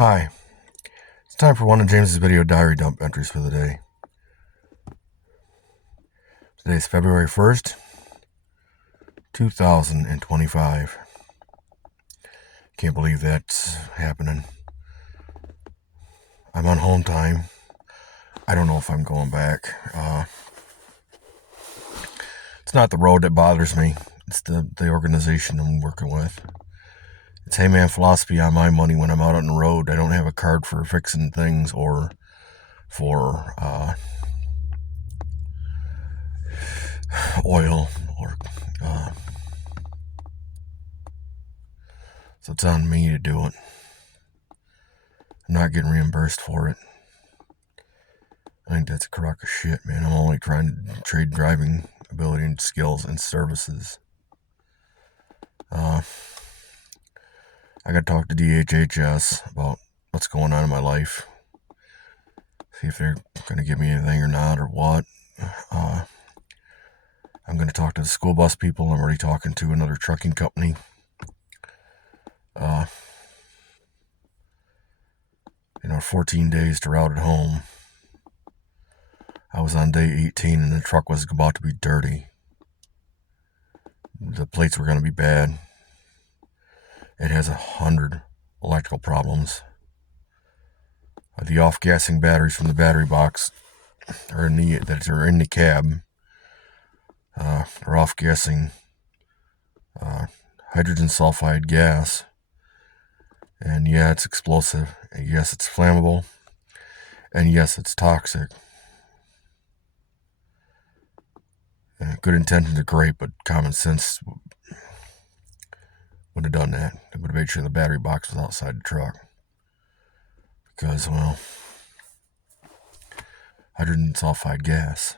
Hi, it's time for one of James's video diary dump entries for the day. Today's February 1st, 2025. Can't believe that's happening. I'm on home time. I don't know if I'm going back. It's not the road that bothers me. It's the organization I'm working with. It's hey man philosophy on my money when I'm out on the road. I don't have a card for fixing things or for oil or so it's on me to do it. I'm not getting reimbursed for it. I think that's a crock of shit, man. I'm only trying to trade driving ability and skills and services. I got to talk to DHHS about what's going on in my life. See if they're going to give me anything or not or what. I'm going to talk to the school bus people. I'm already talking to another trucking company. 14 days to route it home. I was on day 18 and the truck was about to be dirty. The plates were going to be bad. It has 100 electrical problems. The off-gassing batteries from the battery box are in the cab. Are off-gassing hydrogen sulfide gas. And yeah, it's explosive. And yes, it's flammable. And yes, it's toxic. Good intentions are great, but common sense would have done that. It would have made sure the battery box was outside the truck. Because, well, hydrogen sulfide gas.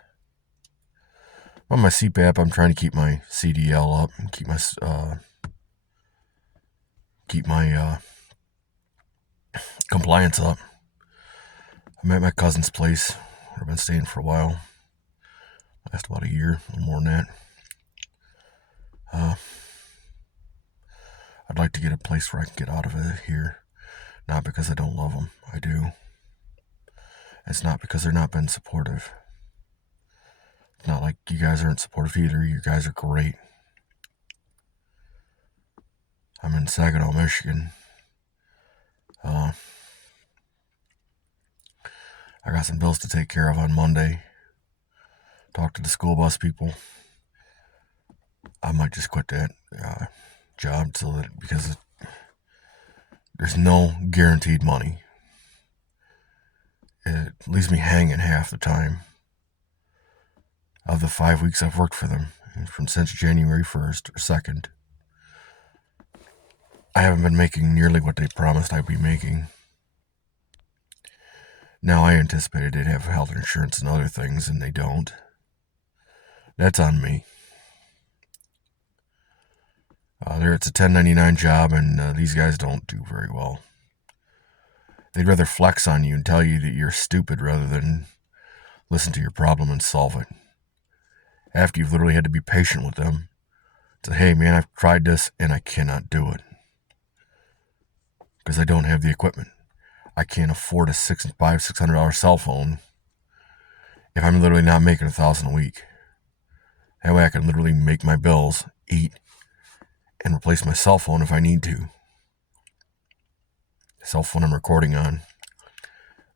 On my CPAP, I'm trying to keep my CDL up and keep my compliance up. I'm at my cousin's place. I've been staying for a while. Last about a year, a little more than that. I'd like to get a place where I can get out of it here. Not because I don't love them. I do. It's not because they're not been supportive. It's not like you guys aren't supportive either. You guys are great. I'm in Saginaw, Michigan. I got some bills to take care of on Monday. Talk to the school bus people. I might just quit that job because there's no guaranteed money. It leaves me hanging half the time. Of the 5 weeks I've worked for them, since January 1st or 2nd, I haven't been making nearly what they promised I'd be making. Now, I anticipated they'd have health insurance and other things, and they don't. That's on me. It's a 1099 job, and these guys don't do very well. They'd rather flex on you and tell you that you're stupid rather than listen to your problem and solve it. After you've literally had to be patient with them. Say, hey man, I've tried this and I cannot do it. Because I don't have the equipment. I can't afford a $600 cell phone if I'm literally not making $1,000 a week. That way I can literally make my bills, eat, and replace my cell phone if I need to. The cell phone I'm recording on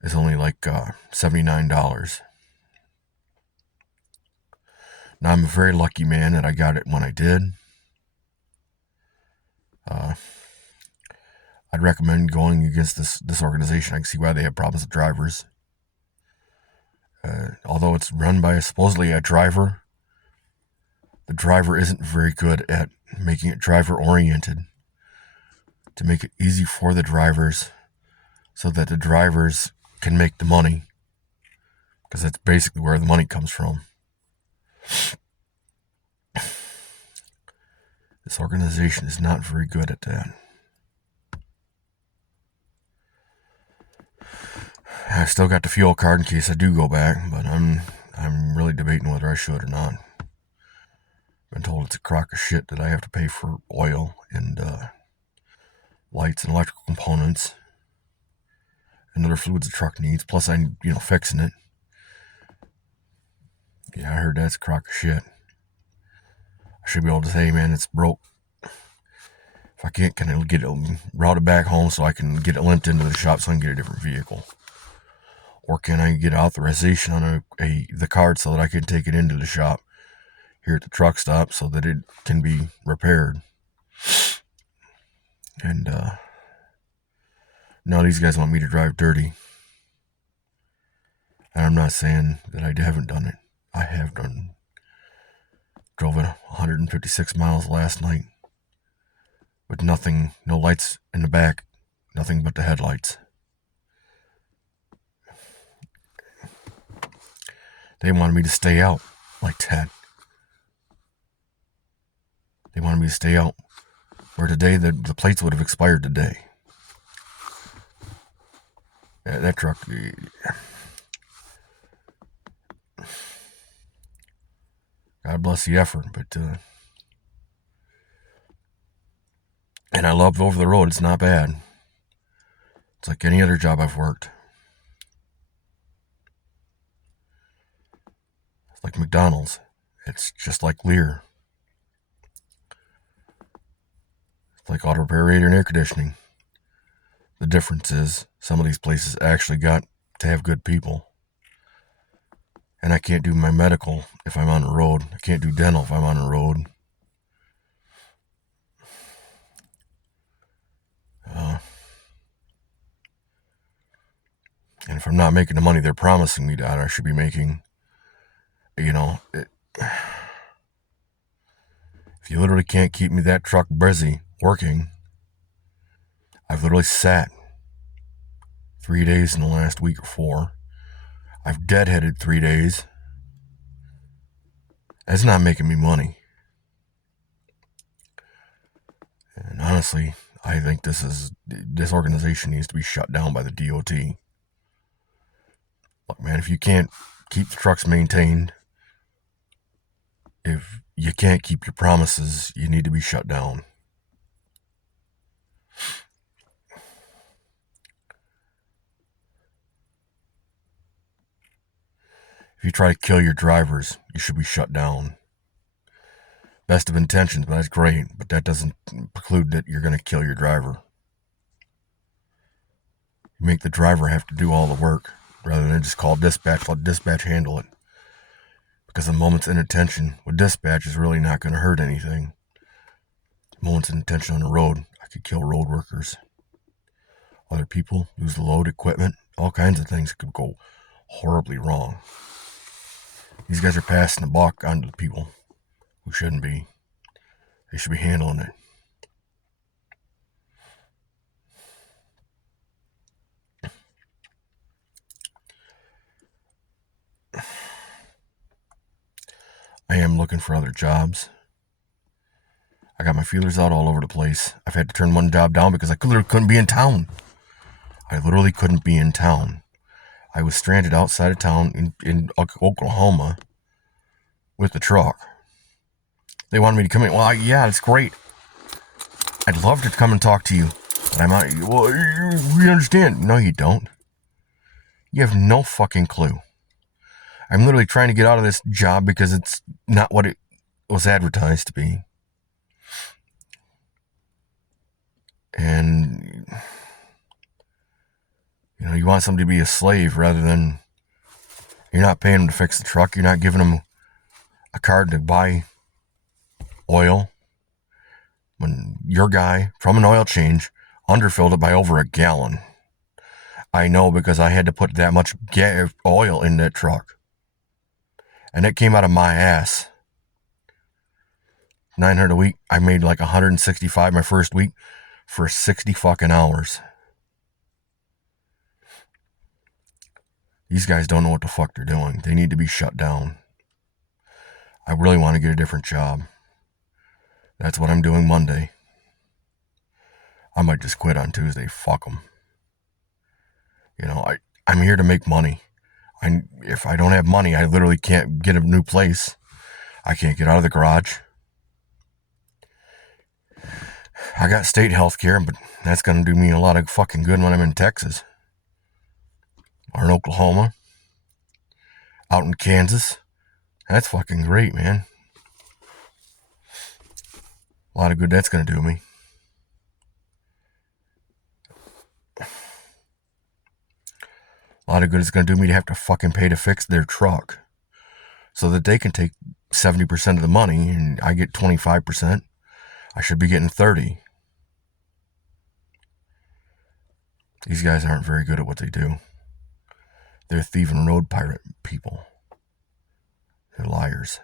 is only like $79. Now, I'm a very lucky man that I got it when I did. I'd recommend going against this organization. I can see why they have problems with drivers. Although it's run by supposedly a driver, the driver isn't very good at making it driver-oriented to make it easy for the drivers so that the drivers can make the money, because that's basically where the money comes from. This organization is not very good at that. I've still got the fuel card in case I do go back, but I'm really debating whether I should or not. Been told it's a crock of shit that I have to pay for oil and lights and electrical components. and other fluids the truck needs. Plus, I'm, fixing it. Yeah, I heard that's a crock of shit. I should be able to say, man, it's broke. If I can't, can I get it routed back home so I can get it limped into the shop so I can get a different vehicle? Or can I get authorization on the card so that I can take it into the shop here at the truck stop so that it can be repaired? And no, these guys want me to drive dirty. And I'm not saying that I haven't done it. I have drove it 156 miles last night with nothing, no lights in the back, nothing but the headlights. They wanted me to stay out like that. They wanted me to stay out where today the plates would have expired today. That truck... God bless the effort, but and I love over the road. It's not bad. It's like any other job I've worked. It's like McDonald's. It's just like Lear. It's like auto repair, radiator, and air conditioning. The difference is some of these places actually got to have good people. And I can't do my medical if I'm on the road. I can't do dental if I'm on the road. And if I'm not making the money they're promising me that I should be making, if you literally can't keep me that truck busy working, I've literally sat 3 days in the last week or 4. I've deadheaded 3 days. That's not making me money. And honestly, I think this organization needs to be shut down by the DOT. Look, man, if you can't keep the trucks maintained, if you can't keep your promises, you need to be shut down. If you try to kill your drivers, you should be shut down. Best of intentions, but that's great, but that doesn't preclude that you're going to kill your driver. You make the driver have to do all the work rather than just call dispatch, let dispatch handle it. Because a moment's inattention with dispatch is really not going to hurt anything. A moment's inattention on the road, I could kill road workers. Other people lose the load, equipment, all kinds of things could go horribly wrong. These guys are passing the buck on to the people who shouldn't be. They should be handling it. I am looking for other jobs. I got my feelers out all over the place. I've had to turn one job down because I literally couldn't be in town. I literally couldn't be in town. I was stranded outside of town in Oklahoma with the truck. They wanted me to come in. Well, yeah, it's great. I'd love to come and talk to you. But I'm not. Well, we understand. No, you don't. You have no fucking clue. I'm literally trying to get out of this job because it's not what it was advertised to be. And, you want somebody to be a slave rather than, you're not paying them to fix the truck. You're not giving them a card to buy oil. When your guy from an oil change underfilled it by over a gallon. I know because I had to put that much oil in that truck. And it came out of my ass. $900 a week. I made like $165 my first week for 60 fucking hours. These guys don't know what the fuck they're doing. They need to be shut down. I really want to get a different job. That's what I'm doing Monday. I might just quit on Tuesday. Fuck them. I'm here to make money. If I don't have money, I literally can't get a new place. I can't get out of the garage. I got state health care, but that's going to do me a lot of fucking good when I'm in Texas. or in Oklahoma, out in Kansas. That's fucking great, man. A lot of good that's going to do me. A lot of good it's going to do me to have to fucking pay to fix their truck so that they can take 70% of the money and I get 25%. I should be getting 30%. These guys aren't very good at what they do. They're thieving road pirate people. They're liars.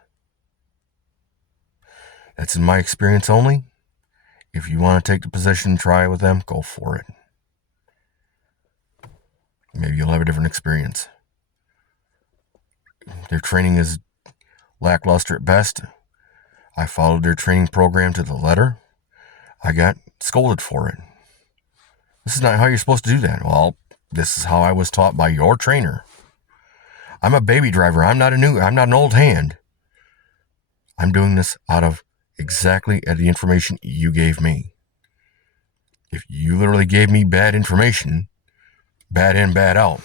That's in my experience only. If you want to take the position and try it with them, go for it. Maybe you'll have a different experience. Their training is lackluster at best. I followed their training program to the letter. I got scolded for it. This is not how you're supposed to do that. Well, this is how I was taught by your trainer. I'm a baby driver. I'm not an old hand. I'm doing this out of exactly the information you gave me. If you literally gave me bad information, bad in, bad out.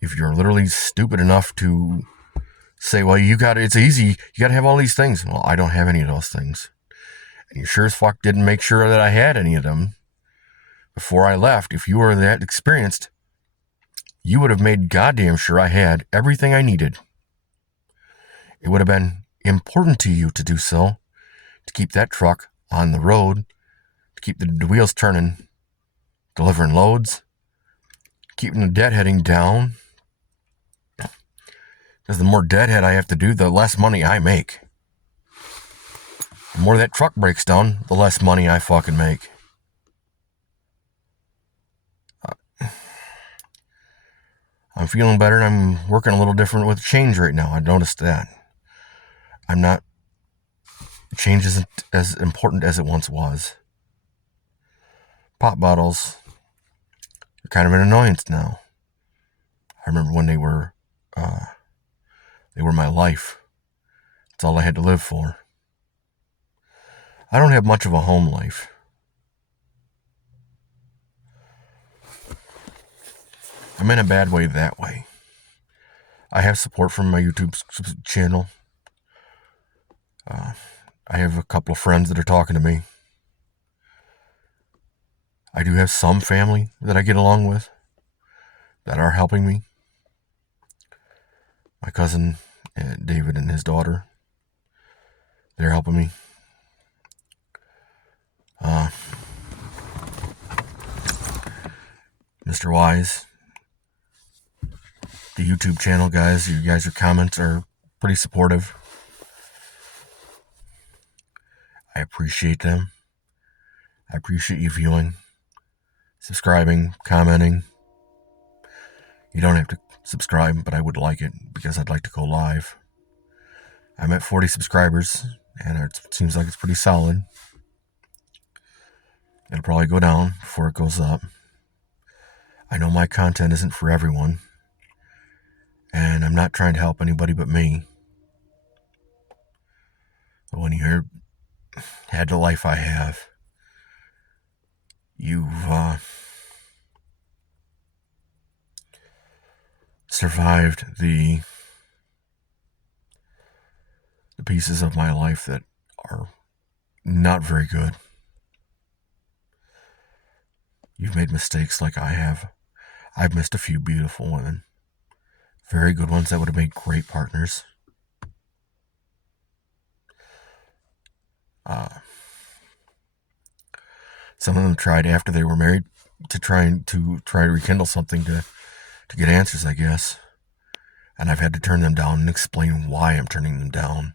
If you're literally stupid enough to say, well, it's easy, you got to have all these things. Well, I don't have any of those things. And you sure as fuck didn't make sure that I had any of them before I left. If you were that experienced, you would have made goddamn sure I had everything I needed. It would have been important to you to do so, to keep that truck on the road, to keep the wheels turning, delivering loads, keeping the deadheading down. Because the more deadhead I have to do, the less money I make. The more that truck breaks down, the less money I fucking make. I'm feeling better and I'm working a little different with change right now. I noticed that. Change isn't as important as it once was. Pop bottles are kind of an annoyance now. I remember when they were my life. It's all I had to live for. I don't have much of a home life. I'm in a bad way that way. I have support from my YouTube channel. I have a couple of friends that are talking to me. I do have some family that I get along with that are helping me. My cousin, David, and his daughter, they're helping me. Mr. Wise, the YouTube channel guys, you guys' comments are pretty supportive. I appreciate them. I appreciate you viewing, subscribing, commenting. You don't have to subscribe, but I would like it because I'd like to go live. I'm at 40 subscribers, and it seems like it's pretty solid. It'll probably go down before it goes up. I know my content isn't for everyone, and I'm not trying to help anybody but me. But when you had the life I have, you've survived the pieces of my life that are not very good. You've made mistakes like I have. I've missed a few beautiful women. Very good ones that would have made great partners. Some of them tried after they were married to try to rekindle something to get answers, I guess. And I've had to turn them down and explain why I'm turning them down.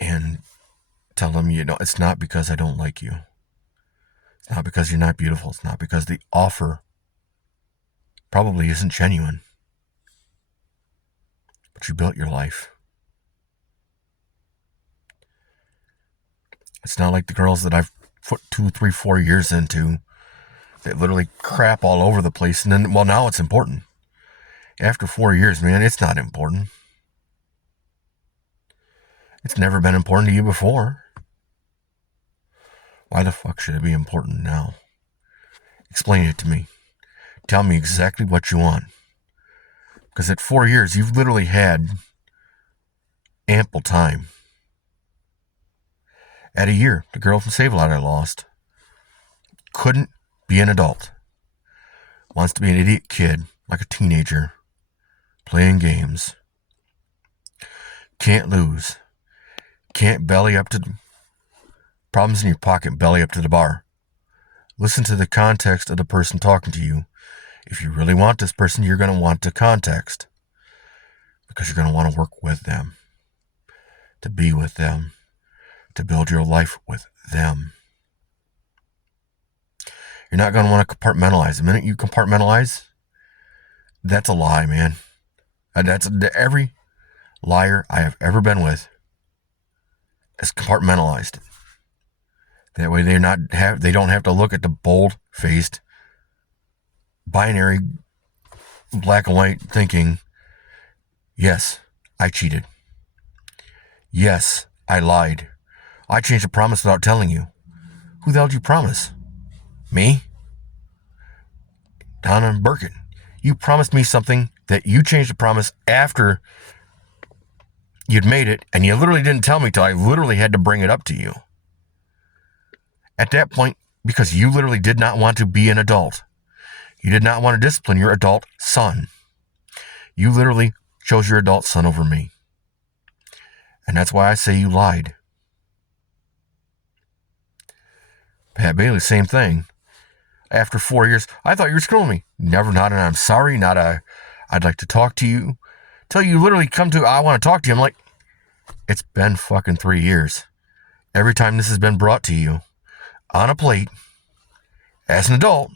And tell them, it's not because I don't like you. It's not because you're not beautiful. It's not because the offer probably isn't genuine. But you built your life. It's not like the girls that I've put 2, 3, 4 years into that literally crap all over the place. And then, well, now it's important. After 4 years, man, it's not important. It's never been important to you before. Why the fuck should it be important now? Explain it to me. Tell me exactly what you want. Because at 4 years, you've literally had ample time. At a year, the girl from Save-A-Lot I lost couldn't be an adult. Wants to be an idiot kid, like a teenager, playing games. Can't lose. Can't belly up to problems in your pocket, belly up to the bar. Listen to the context of the person talking to you. If you really want this person, you're going to want the context. Because you're going to want to work with them. To be with them. To build your life with them. You're not going to want to compartmentalize. The minute you compartmentalize, that's a lie, man. And that's every liar I have ever been with is compartmentalized. That way they don't have to look at the bold-faced, binary, black and white thinking, yes, I cheated. Yes, I lied. I changed a promise without telling you. Who the hell did you promise? Me? Donna Birkin. You promised me something that you changed the promise after you'd made it, and you literally didn't tell me till I literally had to bring it up to you. At that point, because you literally did not want to be an adult. You did not want to discipline your adult son. You literally chose your adult son over me. And that's why I say you lied. Pat Bailey, same thing. After 4 years, I thought you were screwing me. Never, not an I'm sorry, not a I'd like to talk to you. Till you literally come to, I want to talk to you. I'm like, it's been fucking 3 years. Every time this has been brought to you on a plate, as an adult,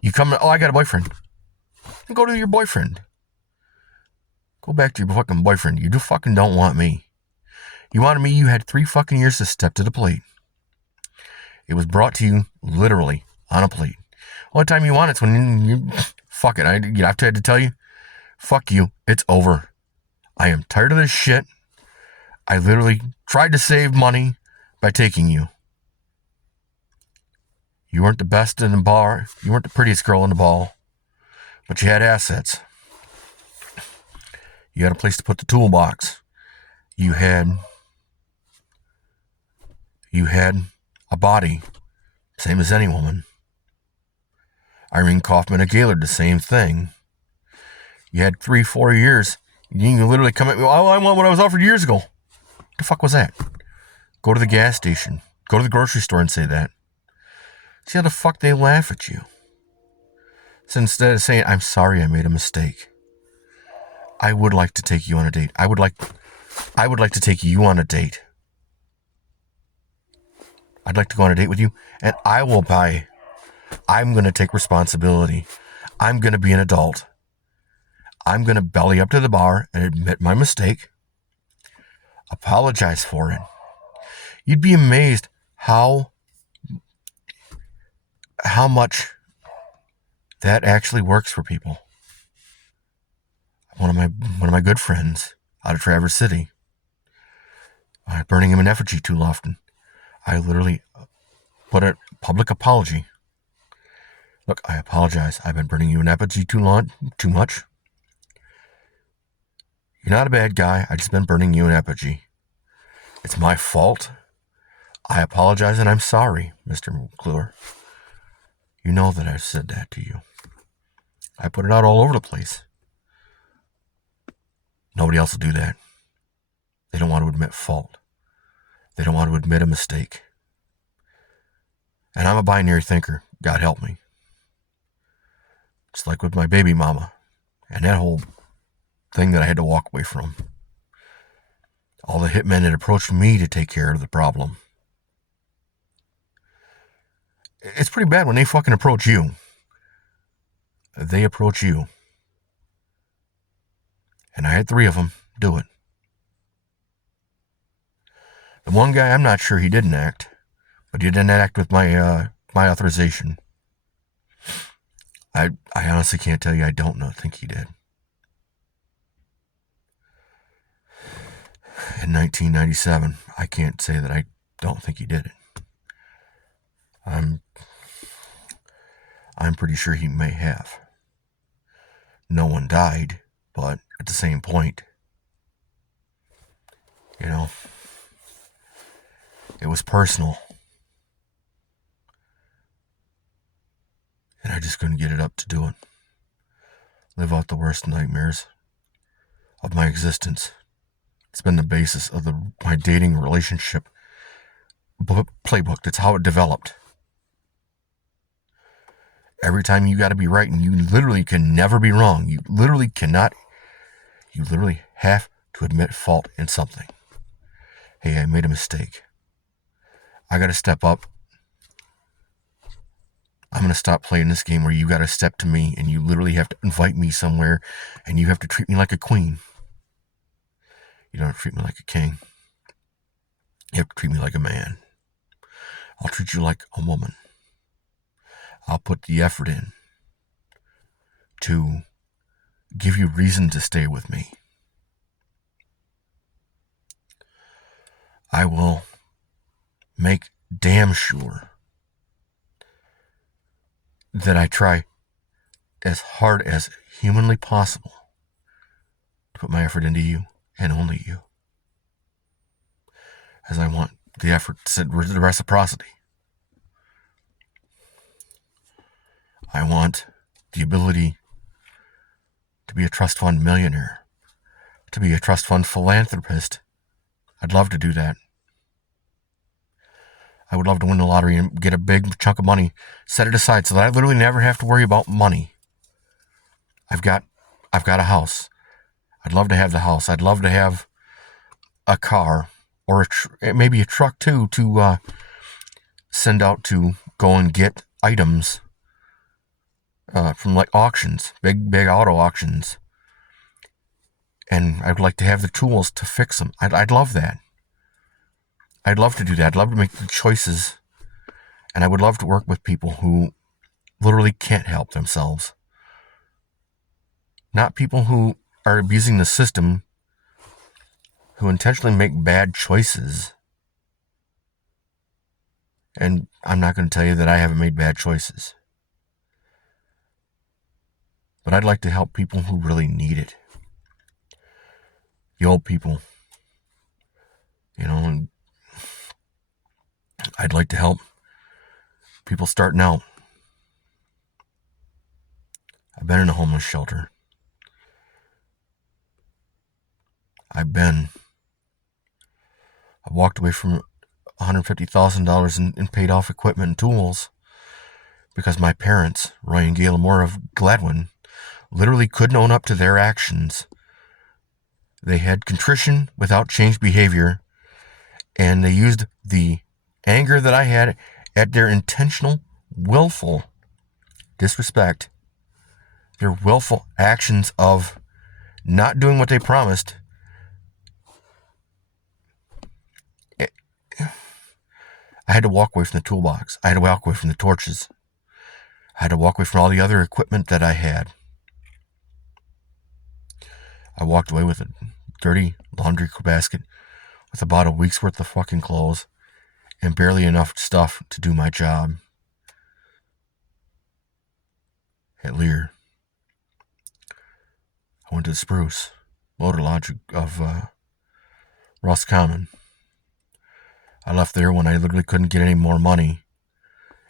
you come, oh, I got a boyfriend. And go to your boyfriend. Go back to your fucking boyfriend. You fucking don't want me. You wanted me, you had 3 fucking years to step to the plate. It was brought to you literally on a plate. Only time you want it's when you fuck it. I've had to tell you, fuck you. It's over. I am tired of this shit. I literally tried to save money by taking you. You weren't the best in the bar. You weren't the prettiest girl in the ball. But you had assets. You had a place to put the toolbox. You had a body. Same as any woman. Irene Kaufman of Gaylord, the same thing. You had 3-4 years. You can literally come at me, oh, I want what I was offered years ago. What the fuck was that? Go to the gas station. Go to the grocery store and say that. See how the fuck they laugh at you. So instead of saying, I'm sorry I made a mistake. I would like to take you on a date. I would like to take you on a date. I'd like to go on a date with you, and I'm going to take responsibility. I'm going to be an adult. I'm going to belly up to the bar and admit my mistake. Apologize for it. You'd be amazed how much that actually works for people. One of my good friends out of Traverse City, burning him in effigy too often. I literally put a public apology. Look, I apologize. I've been burning you in effigy too much. You're not a bad guy. I just been burning you in effigy. It's my fault. I apologize and I'm sorry, Mr. McClure. You know that I've said that to you. I put it out all over the place. Nobody else will do that. They don't want to admit fault. They don't want to admit a mistake. And I'm a binary thinker. God help me. Just like with my baby mama and that whole thing that I had to walk away from. All the hitmen that approached me to take care of the problem. It's pretty bad when they fucking approach you. They approach you. And I had 3 of them do it. The one guy, I'm not sure he didn't act, but he didn't act with my authorization. I honestly can't tell you. I don't think he did. In 1997, I can't say that I don't think he did it. I'm I'm pretty sure he may have. No one died, but at the same point, it was personal. And I just couldn't get it up to do it. Live out the worst nightmares of my existence. It's been the basis of my dating relationship playbook. That's how it developed. Every time you got to be right, and you literally can never be wrong. You literally cannot. You literally have to admit fault in something. Hey, I made a mistake. I got to step up. I'm going to stop playing this game where you got to step to me and you literally have to invite me somewhere and you have to treat me like a queen. You don't treat me like a king. You have to treat me like a man. I'll treat you like a woman. I'll put the effort in to give you reason to stay with me. I will make damn sure that I try as hard as humanly possible to put my effort into you and only you. As I want the effort, the reciprocity. I want the ability to be a trust fund millionaire, to be a trust fund philanthropist. I'd love to do that. I would love to win the lottery and get a big chunk of money, set it aside so that I literally never have to worry about money. I've got a house. I'd love to have the house. I'd love to have a car or maybe a truck too, to send out to go and get items from like auctions, big auto auctions. And I'd like to have the tools to fix them. I'd love that. I'd love to do that. I'd love to make the choices. And I would love to work with people who literally can't help themselves. Not people who are abusing the system, who intentionally make bad choices. And I'm not going to tell you that I haven't made bad choices. But I'd like to help people who really need it. The old people. And I'd like to help people starting out. I've been in a homeless shelter. I walked away from $150,000 in paid off equipment and tools because my parents, Roy and Gail Moore of Gladwin, literally couldn't own up to their actions. They had contrition without changed behavior, and they used the anger that I had at their intentional, willful disrespect, their willful actions of not doing what they promised. I had to walk away from the toolbox. I had to walk away from the torches. I had to walk away from all the other equipment that I had. I walked away with a dirty laundry basket with about a week's worth of fucking clothes and barely enough stuff to do my job at Lear. I went to the Spruce Motor Lodge of Roscommon. I left there when I literally couldn't get any more money.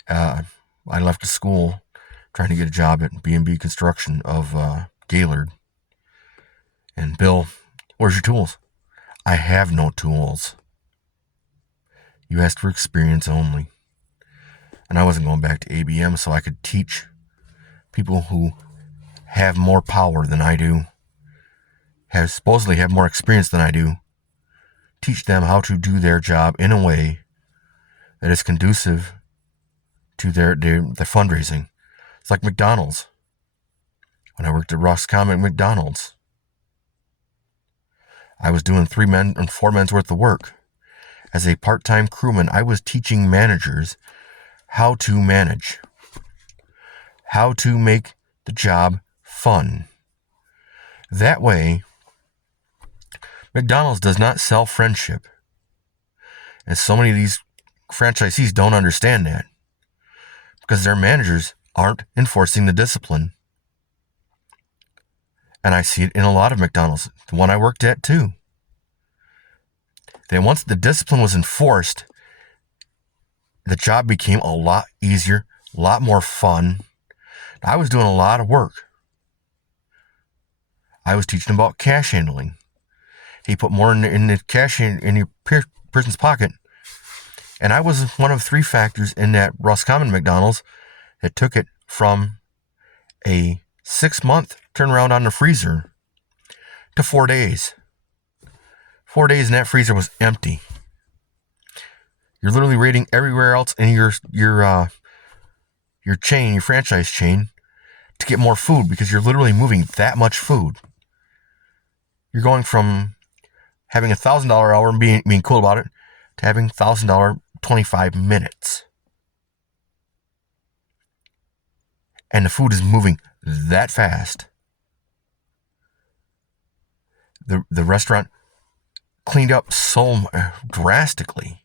I left the school trying to get a job at B&B Construction of Gaylord. And Bill, where's your tools? I have no tools. You asked for experience only. And I wasn't going back to ABM so I could teach people who have more power than I do, supposedly have more experience than I do, teach them how to do their job in a way that is conducive to their fundraising. It's like McDonald's. When I worked at Roscommon McDonald's, I was doing 4 men's worth of work. As a part-time crewman, I was teaching managers how to manage, how to make the job fun. That way, McDonald's does not sell friendship. And so many of these franchisees don't understand that because their managers aren't enforcing the discipline. And I see it in a lot of McDonald's, the one I worked at too. Then once the discipline was enforced, the job became a lot easier, a lot more fun. I was doing a lot of work. I was teaching about cash handling. He put more in the cash in your person's pocket. And I was one of 3 factors in that Roscommon McDonald's that took it from a 6-month turnaround on the freezer to 4 days. 4 days and that freezer was empty. You're literally raiding everywhere else in your chain, your franchise chain, to get more food because you're literally moving that much food. You're going from having $1,000 hour and being cool about it to having $1,000 25 minutes. And the food is moving that fast. The restaurant cleaned up so drastically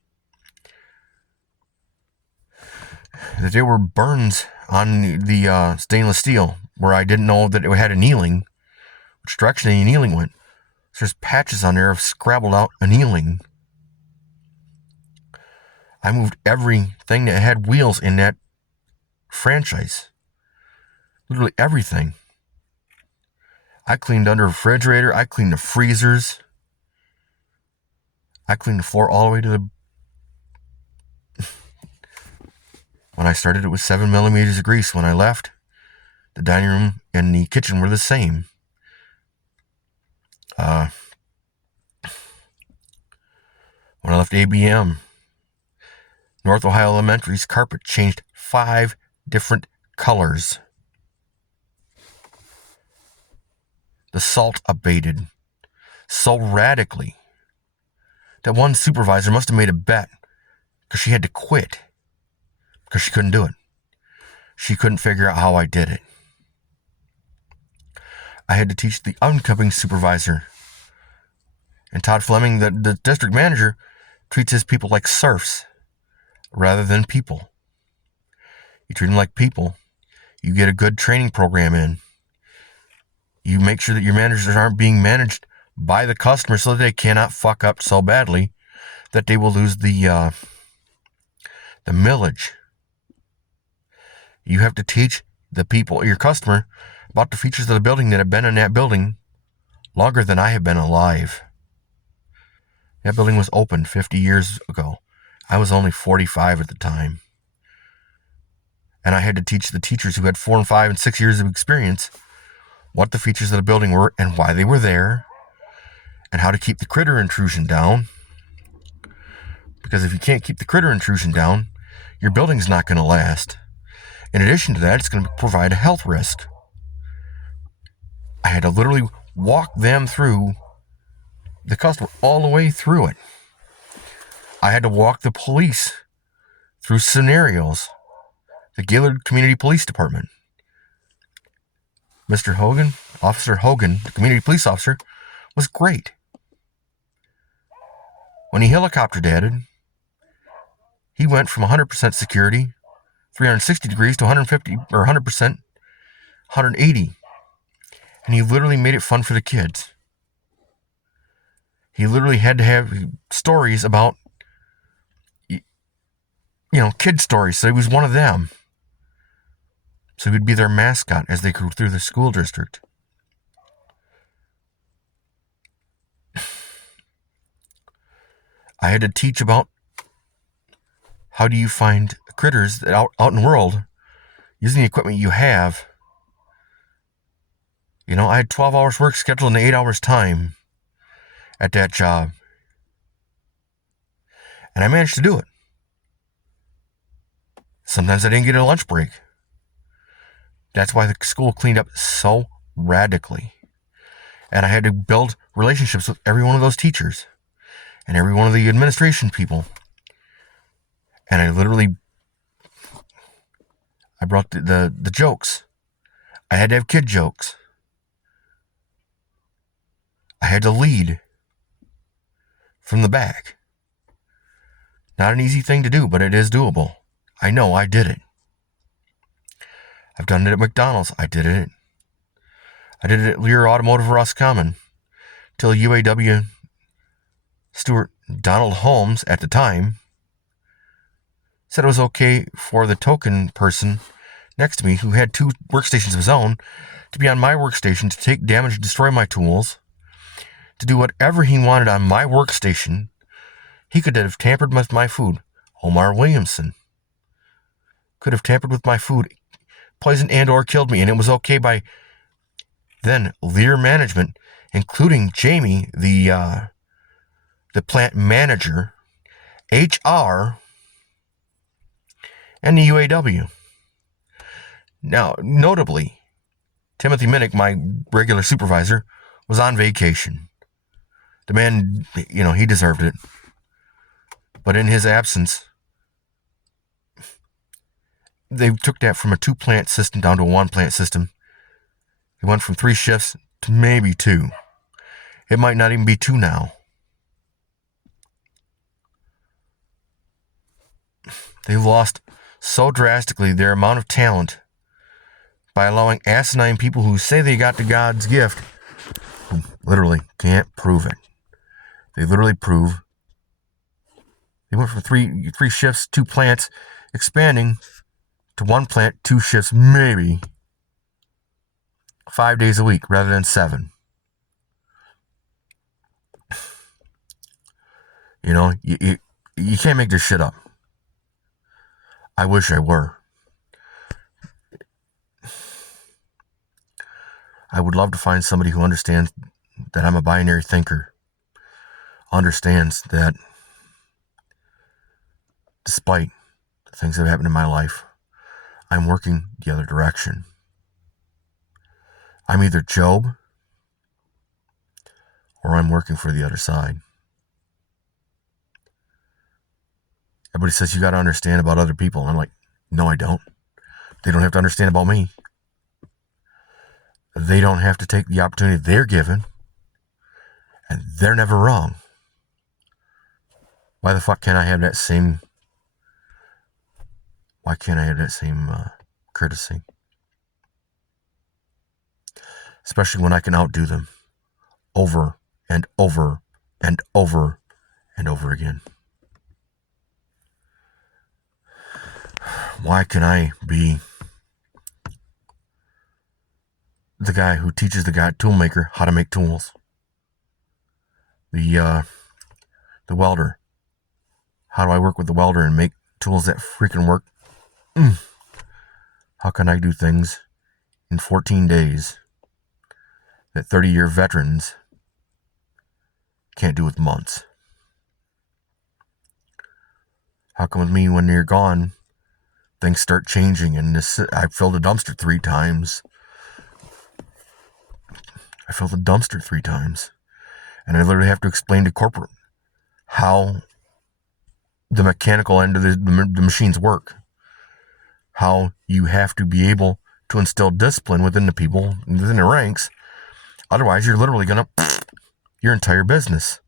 that there were burns on the stainless steel where I didn't know that it had annealing, which direction the annealing went. So there's patches on there of scrabbled out annealing. I moved everything that had wheels in that franchise. Literally everything. I cleaned under a refrigerator. I cleaned the freezers. I cleaned the floor all the way to the... When I started, it was 7 millimeters of grease. When I left, the dining room and the kitchen were the same. When I left ABM, North Ohio Elementary's carpet changed 5 different colors. The salt abated so radically that one supervisor must have made a bet because she had to quit because she couldn't do it. She couldn't figure out how I did it. I had to teach the oncoming supervisor. And Todd Fleming, the district manager, treats his people like serfs rather than people. You treat them like people. You get a good training program in. You make sure that your managers aren't being managed by the customer so that they cannot fuck up so badly that they will lose the millage. You have to teach the people, your customer, about the features of the building that have been in that building longer than I have been alive. That building was opened 50 years ago. I was only 45 at the time. And I had to teach the teachers who had 4 and 5 and 6 years of experience what the features of the building were and why they were there and how to keep the critter intrusion down. Because if you can't keep the critter intrusion down, your building's not going to last. In addition to that, it's going to provide a health risk. I had to literally walk them through the customer all the way through it. I had to walk the police through scenarios. The Gaylord Community Police Department. Mr. Hogan, Officer Hogan, the community police officer, was great. When he helicopter dadded, he went from 100% security, 360 degrees to 150 or 100%, 180. And he literally made it fun for the kids. He literally had to have stories about, kid stories. So he was one of them. So he'd be their mascot as they go through the school district. I had to teach about how do you find critters that out in the world using the equipment you have. I had 12 hours work scheduled in 8 hours time at that job. And I managed to do it. Sometimes I didn't get a lunch break. That's why the school cleaned up so radically. And I had to build relationships with every one of those teachers and every one of the administration people. And I brought the jokes. I had to have kid jokes. I had to lead from the back. Not an easy thing to do, but it is doable. I know I did it. I've done it at McDonald's. I did it at Lear Automotive Roscommon. Till UAW steward Donald Holmes at the time said it was okay for the token person next to me, who had 2 workstations of his own, to be on my workstation, to take damage and destroy my tools, to do whatever he wanted on my workstation. He could have tampered with my food. Omar Williamson could have tampered with my food, poisoned and or killed me, and it was okay by then Lear management, including Jamie, the plant manager, HR, and the UAW. Now, notably, Timothy Minnick, my regular supervisor, was on vacation. The man, he deserved it. But in his absence, they took that from a 2-plant system down to a 1-plant system. It went from 3 shifts to maybe 2. It might not even be 2 now. They've lost so drastically their amount of talent by allowing asinine people who say they got the God's gift, who literally can't prove it. They literally prove they went from 3 shifts, 2 plants, expanding to 1 plant, 2 shifts, maybe 5 days a week rather than 7. You can't make this shit up. I wish I were. I would love to find somebody who understands that I'm a binary thinker, understands that despite the things that have happened in my life, I'm working the other direction. I'm either Job or I'm working for the other side. Everybody says you got to understand about other people. And I'm like, no, I don't. They don't have to understand about me. They don't have to take the opportunity they're given. And they're never wrong. Why the fuck can't I have that same... Why can't I have that same courtesy? Especially when I can outdo them over and over and over and over again. Why can I be the guy who teaches the guy toolmaker how to make tools? The welder. How do I work with the welder and make tools that freaking work? How can I do things in 14 days that 30-year veterans can't do with months? How come with me, when you're gone, things start changing? And I filled a dumpster 3 times. And I literally have to explain to corporate how the mechanical end of the machines work. How you have to be able to instill discipline within the people, within the ranks. Otherwise, you're literally going to your entire business.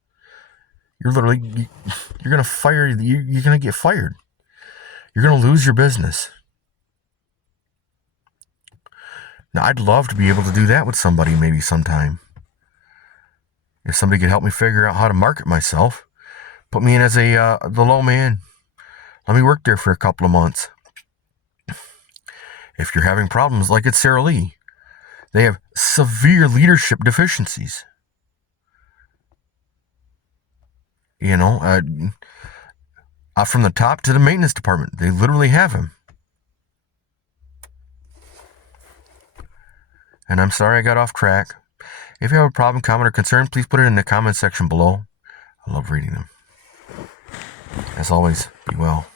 You're going to fire, you're going to get fired. You're going to lose your business. Now, I'd love to be able to do that with somebody maybe sometime. If somebody could help me figure out how to market myself, put me in as the low man. Let me work there for a couple of months. If you're having problems like at Sara Lee, they have severe leadership deficiencies. From the top to the maintenance department, they literally have him. And I'm sorry I got off track. If you have a problem, comment, or concern, please put it in the comment section below. I love reading them. As always, be well.